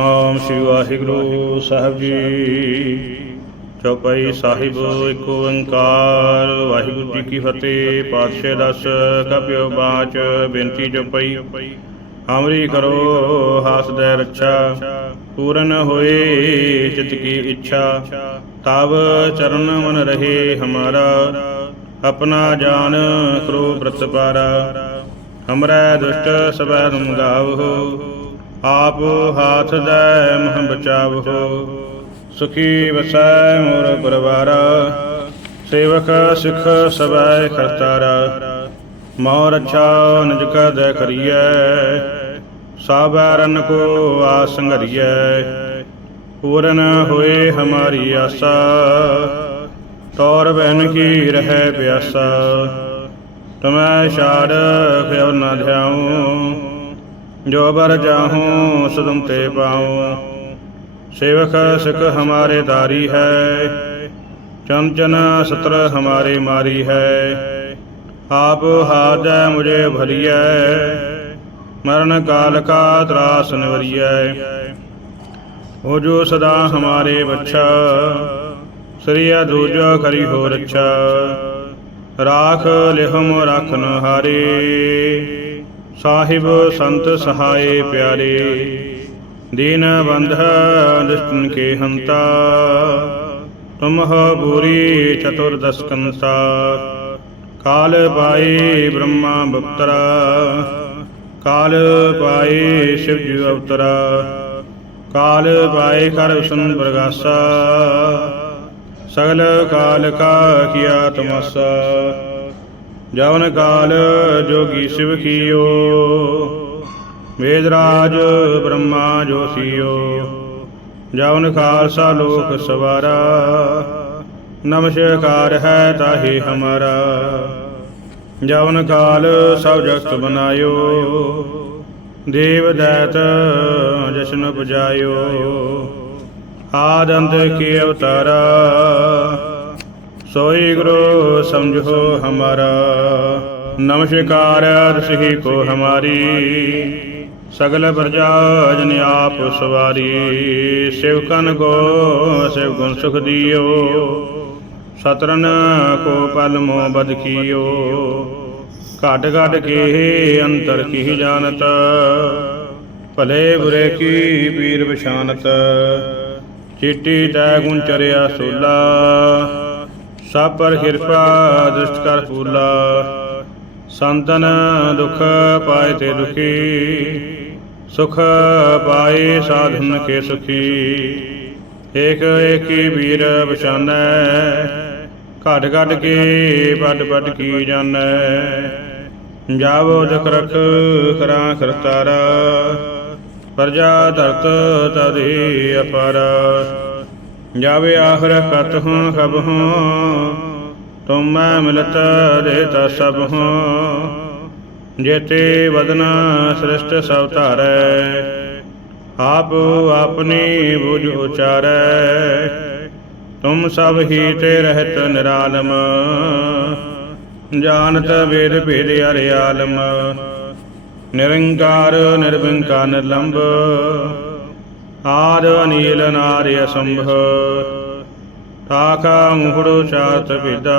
ਨਾਮ ਸ੍ਰੀ ਵਾਹਿਗੁਰੂ ਸਾਹਿਬ ਜੀ। ਚੌਪਈ ਸਾਹਿਬ ਇੱਕ ਓੰਕਾਰ। ਵਾਹਿਗੁਰੂ ਜੀ ਕੀ ਫਤਿਹ। ਪਾਤਸ਼ਾਹ ਦਸ ਕਪਿਓ ਬਾਚ। ਬੇਨਤੀ ਚੌਪਈ। ਹਮਰੀ ਕਰੋ ਹਾਸ ਦੇ ਰੱਛਾ। ਪੂਰਨ ਹੋਏ ਚਿਤ ਕੀ ਇੱਛਾ। ਤਬ ਚਰਨ ਮਨ ਰਹੇ ਹਮਾਰਾ। ਆਪਣਾ ਜਾਨ ਕਰੋ ਪ੍ਰਤਪਾਰਾ। ਹਮਰਾ ਦੁਸ਼ਟ ਸਬੈ ਤੁਮ ਗਾਵੋ ਆਪ ਹਾਥ ਲੈ ਮਹ ਬਚਾਵੋ ਸੁਖੀ ਵਸੈ ਮੋਰ ਪਰਵਾਰਾ, ਸੇਵਕ ਸਿਖ ਸਬੈ ਕਰਤਾਰਾ, ਮੋਰ ਅੱਛਾ ਨਿਜ ਕਾ ਦੈ ਕਰੀਐ ਸਾਬਰਨ ਕੋ ਆਸ ਪੂਰਨ ਹੋਏ ਹਮਾਰੀ ਆਸਾ, ਤੌਰ ਬਹਿਨ ਕੀ ਰਹਿ ਪਿਆਸਾ, ਤੁਮੈ ਛਾੜ ਫਿਉ ਨ ਧਿਆਉ। ਜੋ ਬਰ ਜਾਹੂੰ, ਸਦਮ ਤੇ ਪਾਉ ਸੇਵਕ ਸਿਖ ਹਮਾਰੇ ਦਾਰੀ ਹੈ, ਚਮਚਨ ਸਤਰ ਹਮਾਰੇ ਮਾਰੀ ਹੈ। ਆਪ ਹਾਜੈ ਮੁਝੇ ਭਲੀਐ ਮਰਨ ਕਾਲ ਕਾ ਤਰਾਸ ਨਿਵਰੀਐ। ਹੋ ਜੋ ਸਦਾ ਹਮਾਰੇ ਬੱਚਾ ਸ੍ਰੀਆ ਦੂਜੋ ਕਰੀ ਹੋ ਰੱਛਾ। ਰਾਖ ਲਿਹਮ ਰਖਨ ਹਾਰੇ ਸਾਹਿਬ ਸੰਤ ਸਹਾਏ ਪਿਆਰੇ, ਦੀਨ ਬੰਧ ਦੁਸ਼ਟਨ ਕੇ ਹੰਤਾ ਤੁਮ ਹੋ ਬੂਰੀ ਚਤੁਰਦਸ ਕੰਤਾ ਕਾਲ ਪਾਈ ਬ੍ਰਹਮਾ ਬਪਤਰਾ, ਕਾਲ ਪਾਈ ਸ਼ਿਵ ਜੀ ਅਵਤਰਾ ਕਾਲ ਪਾਏ ਕਰ ਵਿਸ਼ਨ ਪ੍ਰਗਾਸਾ ਸਗਲ ਕਾਲ ਕਾ ਕੀਆ ਤਮਸਾ। ਜਵਨ ਕਾਲ ਜੋਗੀ ਸਿਵ ਕੀਓ। ਵੇਦ ਰਾਜ ਬ੍ਰਹਮਾ ਜੋਸੀਓ ਜਵਨ ਖਾਲਸਾ ਲੋਕ ਸਵਾਰਾ। ਨਮਸਕਾਰ ਹੈ ਤਾਹੀ ਹਮਾਰਾ। ਜਵਨ ਕਾਲ ਸਭ ਜਗਤ ਬਨਾਇਓ। ਦੇਵ ਦੈਤ ਜਸ਼ਨ ਪੁਜਾਇਓ ਆਦ ਕੀ ਅਵਤਾਰਾ ਸੋਈ ਗੁਰੂ ਸਮਝੋ ਹਮਾਰਾ। ਨਮਸਕਾਰ ਰਸਹੀ ਕੋ ਹਮਾਰੀ। ਸਗਲ ਪ੍ਰਜਾ ਜਨ ਆਪ ਸਵਾਰੀ। ਸਿਵਕਨ ਕੋ, ਸਿਵ ਗੁਣ ਸੁਖ ਦਿਓ। ਸਤਰਨ ਕੋ ਪਲ ਮੋ ਬਦ ਕੀਓ। ਘਟ ਘਟ ਕੇ ਅੰਤਰ ਕੀ ਜਾਣਤ। ਭਲੇ ਬੁਰੇ ਕੀ ਪੀਰ ਵਿਸ਼ਾਨਤ ਚਿੱਟੀ ਤੈ ਗੁਣ ਚਰਿਆ ਸੋਲਾ। ਸਭ ਪਰ ਕਿਰਪਾ ਦ੍ਰਿਸ਼ਟ ਕਰ ਫੂਲਾ। ਸੰਤਨ ਦੁਖ ਪਾਏ ਤੇ ਦੁਖੀ। ਸੁਖ ਪਾਏ ਸਾਧਨ ਕੇ ਸੁਖੀ। ਏਕ ਏਕੀ ਵੀਰ ਬਸ਼ਾਨੈ ਘਟ ਘਟ ਕੇ ਪਟ ਪਟ ਕੀ ਜਾਣੈ। ਜਾਵੋ ਜਖ ਰਖ ਕਰਾਂ ਕਰਤਾਰਾ। ਪ੍ਰਜਾ ਧਰਤ ਤਦੇ ਅਪਾਰ। ਜਾਵੇ ਆਖਰ ਕਤ ਹੂੰ ਸਭ ਹੂੰ, ਤੁਮ ਮੈਂ ਮਿਲਤ ਦੇਤਾ ਸਭ ਹੂੰ। ਜੇਤੇ ਵਦਨਾ ਸ੍ਰਿਸ਼ਟ ਸਭ ਧਾਰੈ, ਆਪ ਆਪਣੀ ਬੁਝ ਉਚਾਰੈ। ਤੁਮ ਸਭ ਹੀ ਤੇ ਰਹਿਤ ਨਿਰਾਲਮ, ਜਾਣਤ ਵੇਦ ਭੇਦ ਅਰਿਆਲਮ ਨਿਰੰਕਾਰ ਨਿਰਵਿੰਕਾਰ ਨਿਰਲੰਭ ਆਦ ਅਨੀਲ ਨਾਰਿ ਅਸੰਭ ਤਾਕਾ ਮੁਖੜੋ ਚਾਤ ਵਿਦਾ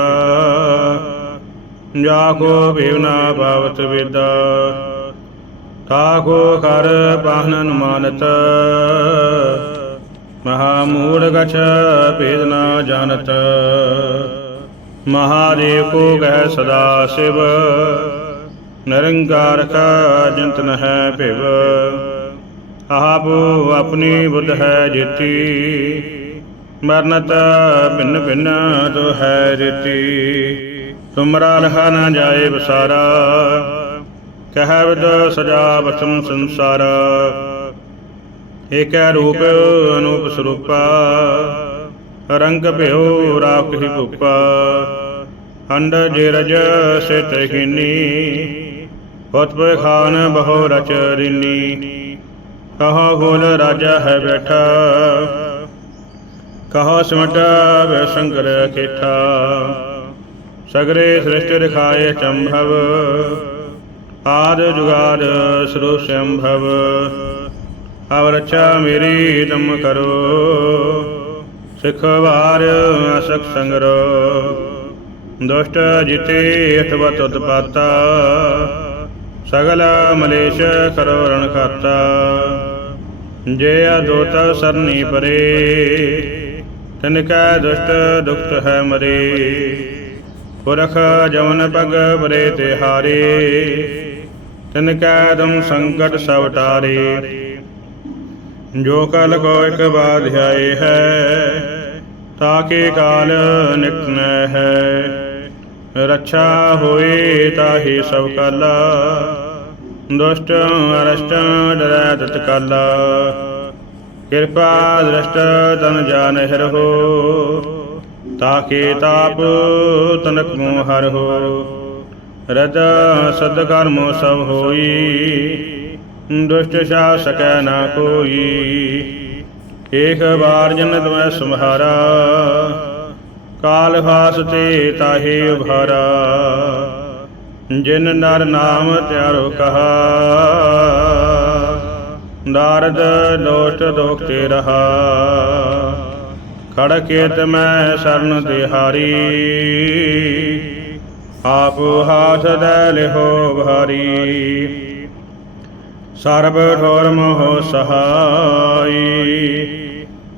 ਜਾ ਕੋ ਭੇਵਨਾ ਭਾਵਤ ਵਿਦਾ ਤਾਕੋ ਕਰ ਪਾਹਨਨ ਮਾਨਤ। ਮਹਾ ਮੂੜ ਗਛ ਭੇਦ ਨਾ ਜਾਣਤ। ਮਹਾਦੇਵ ਕੋ ਗਹਿ ਸਦਾ ਸਿਵ। ਨਿਰੰਕਾਰ ਕਾ ਜੰਤਨ ਹੈ ਭਿਵ। ਆਪ ਆਪਣੀ ਬੁੱਧ ਹੈ ਜੀਤੀ। ਮਰਨਤ ਭਿੰਨ ਭਿੰਨ ਤੋ ਹੈ ਜਿਤੀ। ਤੁਮਰਾ ਰਹਾ ਨਾ ਜਾਏ ਬਸਾਰਾ ਕਹਿ ਸਜਾ ਬਸਮ ਸੰਸਾਰ। ਏਕੈ ਰੂਪ ਅਨੂਪ ਸਰੂਪਾ। ਰੰਗ ਭਿਓ ਰਾਖ ਹੀ ਭੂਪਾ। ਅੰਡ ਜੇ ਰਜ ਸੇ ਤਹੀਨੀ ਹੋਤ ਖਾਨ ਬਹੁ ਰਚ ਰਿਨੀ। ਕਹਾ ਗੋਲ ਰਾਜਾ ਹੈ ਬੈਠਾ। ਕਹਾ ਸਿਮਟਾ ਵੈ ਸ਼ੰਕਰ ਕੇਠਾ। ਸਗਰੇ ਸ੍ਰਿਸ਼ਟ ਰਖਾਏ ਚੰਭਵ। ਆਦ ਜੁਗਾਦ ਸਰੋ ਸੰਭਵ। ਅਵ ਮੇਰੀ ਤੁਮ ਕਰੋ। ਸਿਖ ਵਾਰ ਅਸਕ ਸੰਗਰੋ। ਦੁਸ਼ਟ ਜਿਤੇ ਅਠਵਤ ਉਤਪਾਤਾ ਸਗਲ ਮਲੇਸ਼ ਕਰੋ ਰਣ ਖਾਤਾ। ਜੇ ਅਦੋਤ ਸਰਨੀ ਪਰੇ, ਤਨ ਕੈ ਦੁਸ਼ਟ ਦੁਖਤ ਹੈ ਮਰੇ। ਪੁਰਖ ਜਮਨ ਪਗ ਪਰੇ ਤੇ ਹਾਰੇ, ਤਨ ਕੈ ਦਮ ਸੰਕਟ ਸਭ ਟਾਰੇ। ਜੋ ਕਲ ਕੋ ਇਕ ਬਾਦ ਹੈ ਤਾਕੇ ਕਾਲ ਨਿਕਨ ਹੈ। ਰੱਛਾ ਹੋਏ ਤਾਹੀ ਸਭ ਕਾਲਾ। ਦੁਸ਼ਟ ਅਰਸ਼ਟ ਡਰੈ ਤਤ ਕਾਲਾ। ਕਿਰਪਾ ਦ੍ਰਸ਼ਟ ਤਨ ਜਾਣ ਹਿਰ ਹੋ। ਤਾਕੇ ਤਾਪ ਤਨਕ ਮੋਹ ਹਰ ਹੋ। ਰਦ ਸਦ ਕਰਮੋ ਸਭ ਹੋਈ। ਦੁਸ਼ਟ ਸ਼ਾ ਸਕੈ ਨਾ ਕੋਈ। ਏਕ ਵਾਰ ਜਨਤ ਮੈਂ ਸਮਹਾਰਾ ਕਾਲ ਫਾਸ ਤੇ ਤਾਹੇ ਉਭਾਰਾ, ਜਿਨ ਨਰ ਨਾਮ ਤਿਆਰੋ ਕਹਾ। ਨਾਰਦ ਲੋਟ ਦੋਖ ਤੇ ਰਹਾ ਖੜ ਕੇਤ ਮੈਂ ਸਰਨ ਤਿਹਾਰੀ। ਆਪ ਹਾਥ ਦੇ ਲਿਹੋ ਭਾਰੀ, ਸਰਬ ਠੋਰ ਮੋਹ ਸਹਾਈ।